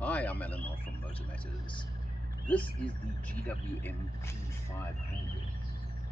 Hi, I'm Alan from MotorMatters. This is the GWM P500,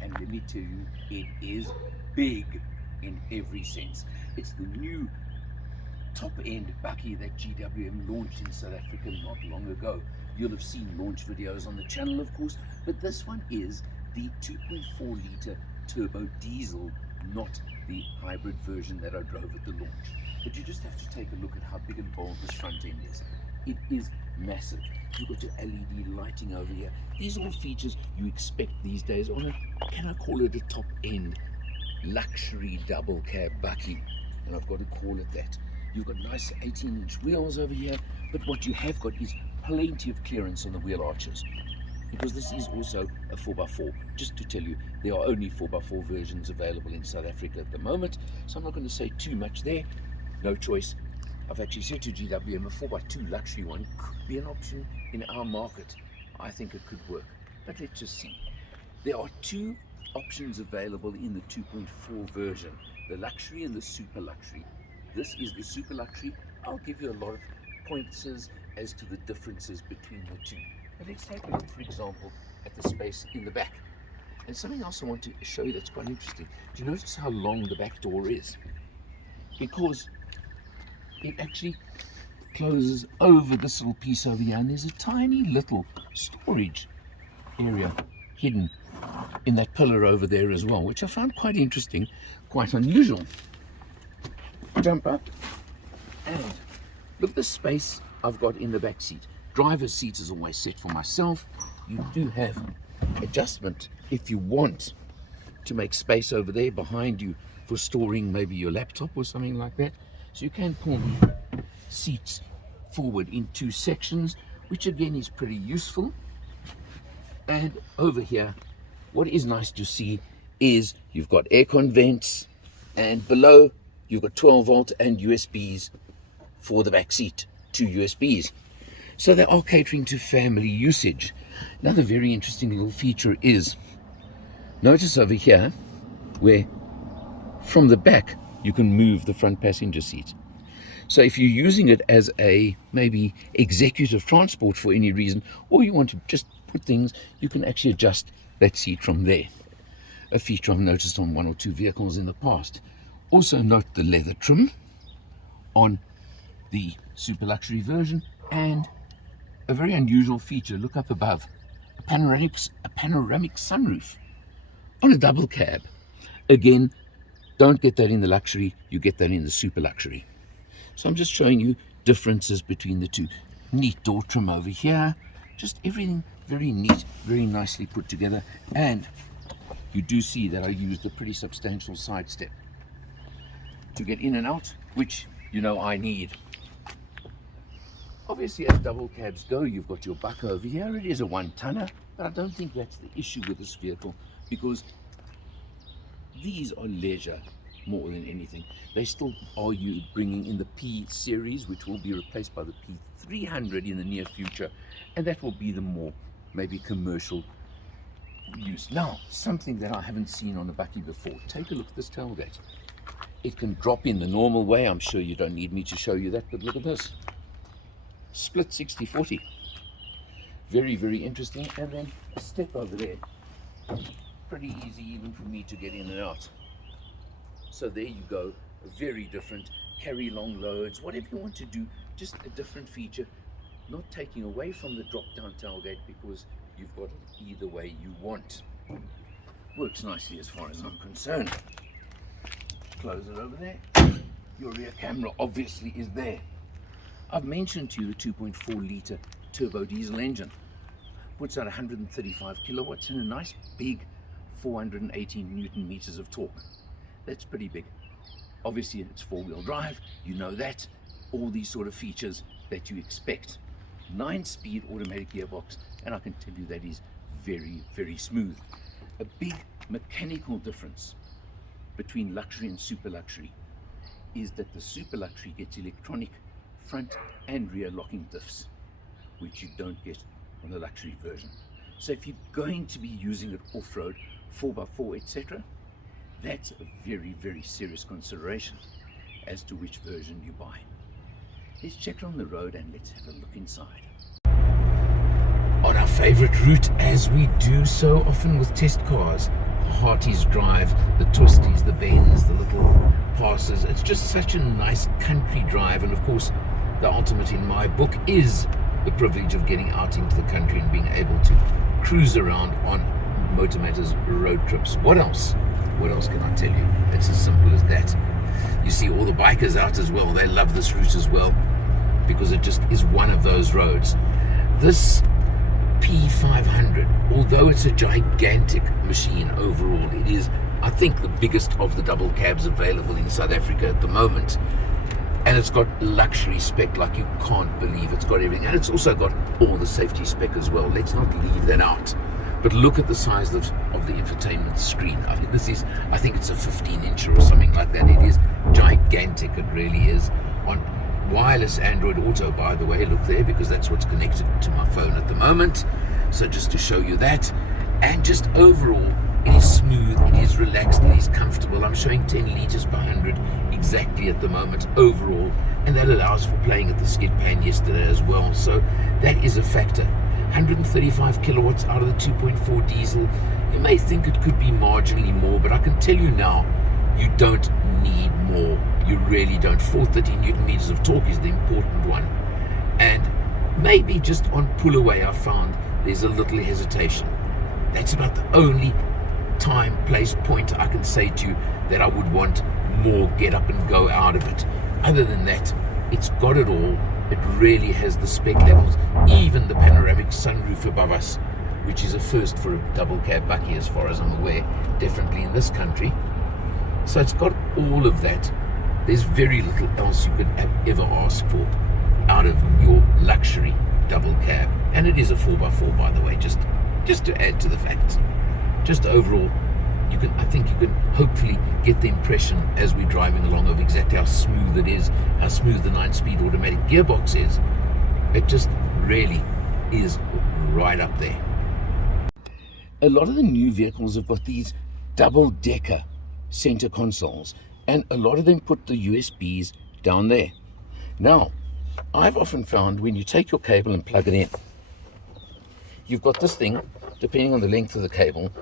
and let me tell you, it is big in every sense. It's the new top-end bakkie that GWM launched in South Africa not long ago. You'll have seen launch videos on the channel, of course, but this one is the 2.4 litre turbo diesel, not the hybrid version that I drove at the launch. But you just have to take a look at how big and bold this front end is. It is massive. You've got your LED lighting over here. These are all features you expect these days on a, can I call it a top-end luxury double cab bakkie? And I've got to call it that. You've got nice 18-inch wheels over here, but what you have got is plenty of clearance on the wheel arches, because this is also a 4x4. Just to tell you, there are only 4x4 versions available in South Africa at the moment, so I'm not going to say too much there. No choice. I've actually said to GWM, a 4x2 luxury one could be an option in our market. I think it could work, but let's just see. There are two options available in the 2.4 version, the luxury and the super luxury. This is the super luxury. I'll give you a lot of pointers as to the differences between the two. But let's take a look, for example, at the space in the back. And something else I want to show you that's quite interesting. Do you notice how long the back door is? Because it actually closes over this little piece over here, and there's a tiny little storage area hidden in that pillar over there as well, which I found quite interesting, quite unusual. Jump up and look at the space I've got in the back seat. Driver's seat is always set for myself. You do have adjustment if you want to make space over there behind you for storing maybe your laptop or something like that. So you can pull the seats forward in two sections, which again is pretty useful. And over here, what is nice to see is you've got aircon vents, and below you've got 12 volt and USBs for the back seat, two USBs. So they are catering to family usage. Another very interesting little feature is, notice over here where from the back you can move the front passenger seat. So if you're using it as a maybe executive transport for any reason, or you want to just put things, you can actually adjust that seat from there. A feature I've noticed on one or two vehicles in the past. Also note the leather trim on the super luxury version, and a very unusual feature, look up above, a panoramic sunroof on a double cab. Again, don't get that in the luxury, you get that in the super luxury. So I'm just showing you differences between the two. Neat door trim over here, just everything very neat, very nicely put together. And you do see that I used a pretty substantial side step to get in and out, which you know I need. Obviously, as double cabs go, you've got your buck over here. It is a one-tonner, but I don't think that's the issue with this vehicle, because these are leisure more than anything. They still are you bringing in the P series, which will be replaced by the P300 in the near future, and that will be the more maybe commercial use. Now, something that I haven't seen on the bakkie before. Take a look at this tailgate. It can drop in the normal way. I'm sure you don't need me to show you that, but look at this. Split 60-40. Very, very interesting. And then a step over there. Pretty easy even for me to get in and out. So there you go. Very different. Carry long loads, whatever you want to do, just a different feature. Not taking away from the drop-down tailgate, because you've got it either way you want. Works nicely as far as I'm concerned. Close it over there. Your rear camera obviously is there. I've mentioned to you the 2.4 litre turbo diesel engine. Puts out 135 kilowatts and a nice big 418 Newton meters of torque. That's pretty big. Obviously it's four-wheel drive, you know that. All these sort of features that you expect. 9-speed automatic gearbox, and I can tell you that is very, very smooth. A big mechanical difference between luxury and super luxury is that the super luxury gets electronic front and rear locking diffs, which you don't get on the luxury version. So if you're going to be using it off-road, 4x4, etc., that's a very, very serious consideration as to which version you buy. Let's check it on the road and let's have a look inside. On our favorite route, as we do so often with test cars, Harty's Drive, the twisties, the bends, the little passes. It's just such a nice country drive, and of course the ultimate in my book is the privilege of getting out into the country and being able to cruise around on MotorMatters road trips. What else can I tell you? It's as simple as that. You see all the bikers out as well. They love this route as well because it just is one of those roads. This P500, although it's a gigantic machine overall, it is, I think, the biggest of the double cabs available in South Africa at the moment. And it's got luxury spec like you can't believe. It's got everything, and it's also got all the safety spec as well. Let's not leave that out. But look at the size of the infotainment screen. I think it's a 15-inch or something like that. It is gigantic. It really is. On wireless Android Auto, by the way, look there, because that's what's connected to my phone at the moment. So just to show you that. And just overall, it is smooth, it is relaxed, it is comfortable. I'm showing 10 litres per 100 exactly at the moment overall, and that allows for playing at the skid pan yesterday as well. So that is a factor. 135 kilowatts out of the 2.4 diesel. You may think it could be marginally more, but I can tell you now, you don't need more. You really don't. 430 newton meters of torque is the important one. And maybe just on pull away I found there's a little hesitation. That's about the only time, place, point I can say to you that I would want more get up and go out of it. Other than that, it's got it all. It really has the spec levels, even the panoramic sunroof above us, which is a first for a double cab bucky as far as I'm aware, definitely in this country. So it's got all of that. There's very little else you could ever ask for out of your luxury double cab. And it is a 4x4, by the way, just to add to the facts. Just overall, I think you can hopefully get the impression as we're driving along of exactly how smooth it is, how smooth the 9-speed automatic gearbox is. It just really is right up there. A lot of the new vehicles have got these double-decker center consoles, and a lot of them put the USBs down there. Now, I've often found when you take your cable and plug it in, you've got this thing, depending on the length of the cable,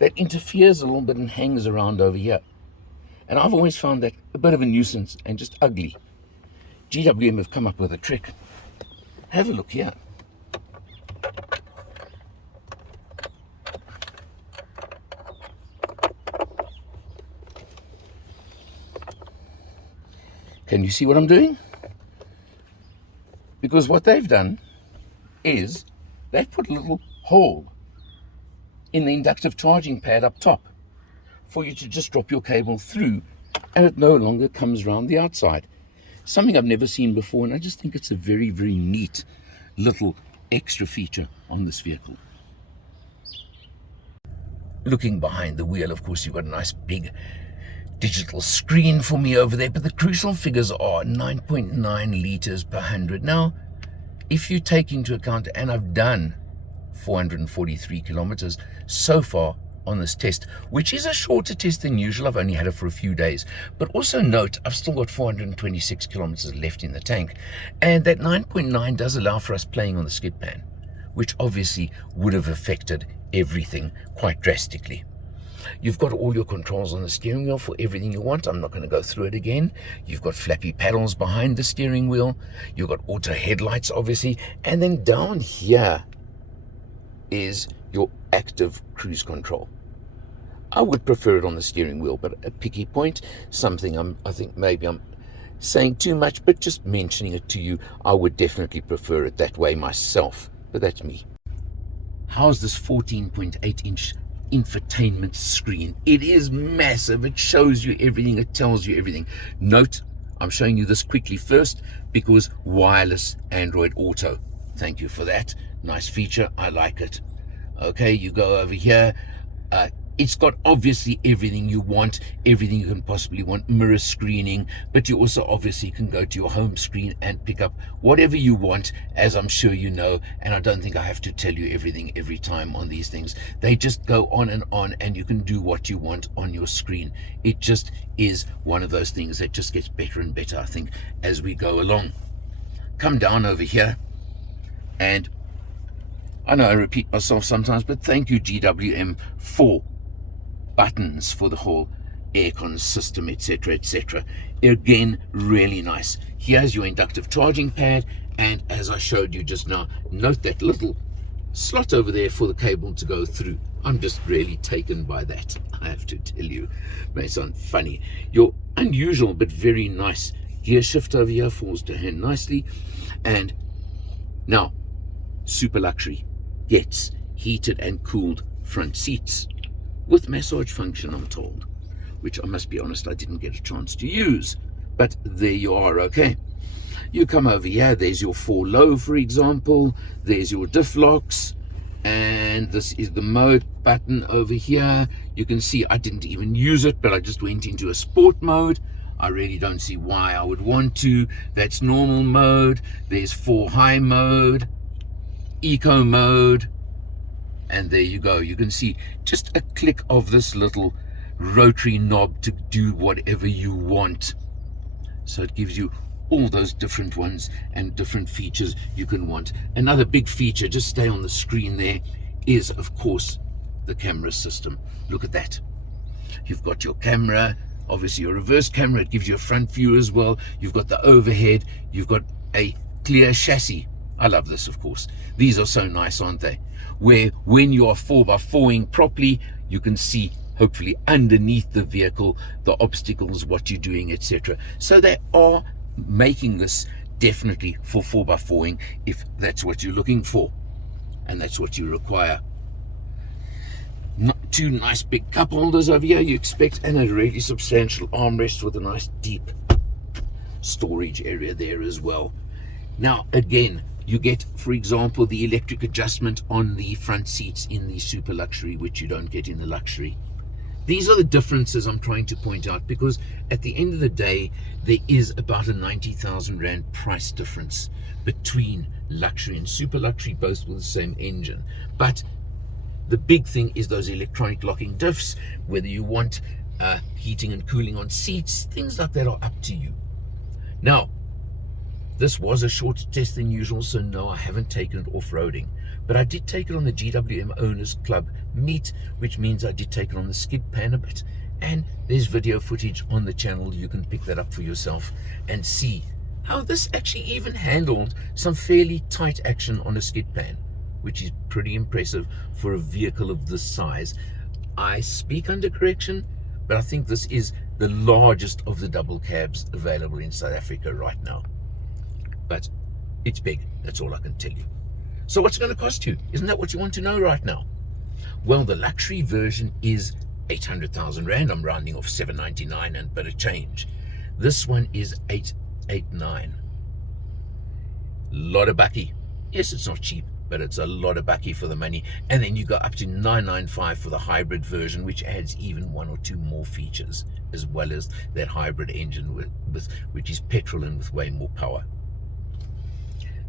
that interferes a little bit and hangs around over here. And I've always found that a bit of a nuisance and just ugly. GWM have come up with a trick. Have a look here. Can you see what I'm doing? Because what they've done is they've put a little hole in the inductive charging pad up top for you to just drop your cable through, and it no longer comes around the outside. Something I've never seen before, and I just think it's a very, very neat little extra feature on this vehicle. Looking behind the wheel, of course, you've got a nice big digital screen for me over there, but the crucial figures are 9.9 litres per 100. Now, if you take into account, and I've done 443 kilometers so far on this test, which is a shorter test than usual. I've only had it for a few days, but also note I've still got 426 kilometers left in the tank, and that 9.9 does allow for us playing on the skid pan, which obviously would have affected everything quite drastically. You've got all your controls on the steering wheel for everything you want. I'm not going to go through it again. You've got flappy paddles behind the steering wheel. You've got auto headlights, obviously. And then down here is your active cruise control. I would prefer it on the steering wheel, but a picky point, something I think maybe I'm saying too much, but just mentioning it to you, I would definitely prefer it that way myself. But that's me. How's this 14.8-inch infotainment screen? It is massive. It shows you everything. It tells you everything. Note, I'm showing you this quickly first because wireless Android Auto. Thank you for that. Nice feature. I like it. Okay, you go over here. It's got obviously everything you want, everything you can possibly want, mirror screening, but you also obviously can go to your home screen and pick up whatever you want, as I'm sure you know, and I don't think I have to tell you everything every time on these things. They just go on, and you can do what you want on your screen. It just is one of those things that just gets better and better, I think, as we go along. come down over here, and I know I repeat myself sometimes, but thank you GWM for buttons for the whole aircon system, etc, etc. Again, really nice. Here's your inductive charging pad, and as I showed you just now, note that little slot over there for the cable to go through. I'm just really taken by that, I have to tell you. It may sound funny. Your unusual but very nice gear shift over here falls to hand nicely. And now, super luxury gets heated and cooled front seats with massage function, I'm told, which I must be honest, I didn't get a chance to use, but there you are. Okay, you come over here, there's your 4 low, for example, there's your diff locks, and this is the mode button over here. You can see I didn't even use it, but I just went into a sport mode. I really don't see why I would want to. That's normal mode. There's 4 high mode, eco mode, and there you go. You can see just a click of this little rotary knob to do whatever you want. So it gives you all those different ones and different features you can want. Another big feature, just stay on the screen there, is of course the camera system. Look at that. You've got your camera, obviously your reverse camera, it gives you a front view as well. You've got the overhead, you've got a clear chassis. I love this, of course. These are so nice, aren't they? Where when you are 4x4ing properly, you can see hopefully underneath the vehicle the obstacles, what you're doing, etc. So they are making this definitely for 4x4ing if that's what you're looking for and that's what you require. 2 nice big cup holders over here you expect, and a really substantial armrest with a nice deep storage area there as well. Now again, you get, for example, the electric adjustment on the front seats in the super luxury, which you don't get in the luxury. These are the differences I'm trying to point out, because at the end of the day, there is about a 90,000 Rand price difference between luxury and super luxury, both with the same engine. But the big thing is those electronic locking diffs, whether you want heating and cooling on seats, things like that are up to you. Now, this was a shorter test than usual, so no, I haven't taken it off-roading. But I did take it on the GWM Owners Club meet, which means I did take it on the skid pan a bit. And there's video footage on the channel. You can pick that up for yourself and see how this actually even handled some fairly tight action on a skid pan, which is pretty impressive for a vehicle of this size. I speak under correction, but I think this is the largest of the double cabs available in South Africa right now. But it's big, that's all I can tell you. So what's it going to cost you? Isn't that what you want to know right now? Well, the luxury version is 800,000 Rand. I'm rounding off 799 and a bit of change. This one is 889. Lot of bucky. Yes, it's not cheap, but it's a lot of bucky for the money. And then you go up to 995 for the hybrid version, which adds even 1 or 2 more features, as well as that hybrid engine which is petrol and with way more power.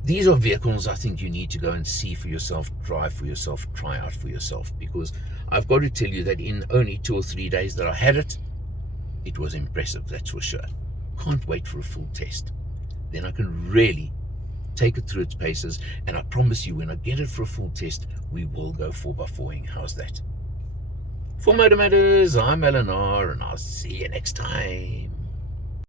These are vehicles I think you need to go and see for yourself, drive for yourself, try out for yourself, because I've got to tell you that in only 2 or 3 days that I had it, it was impressive, that's for sure. Can't wait for a full test. Then I can really take it through its paces, and I promise you when I get it for a full test, we will go 4x4ing. How's that? For MotorMatters, I'm Eleanor, and I'll see you next time.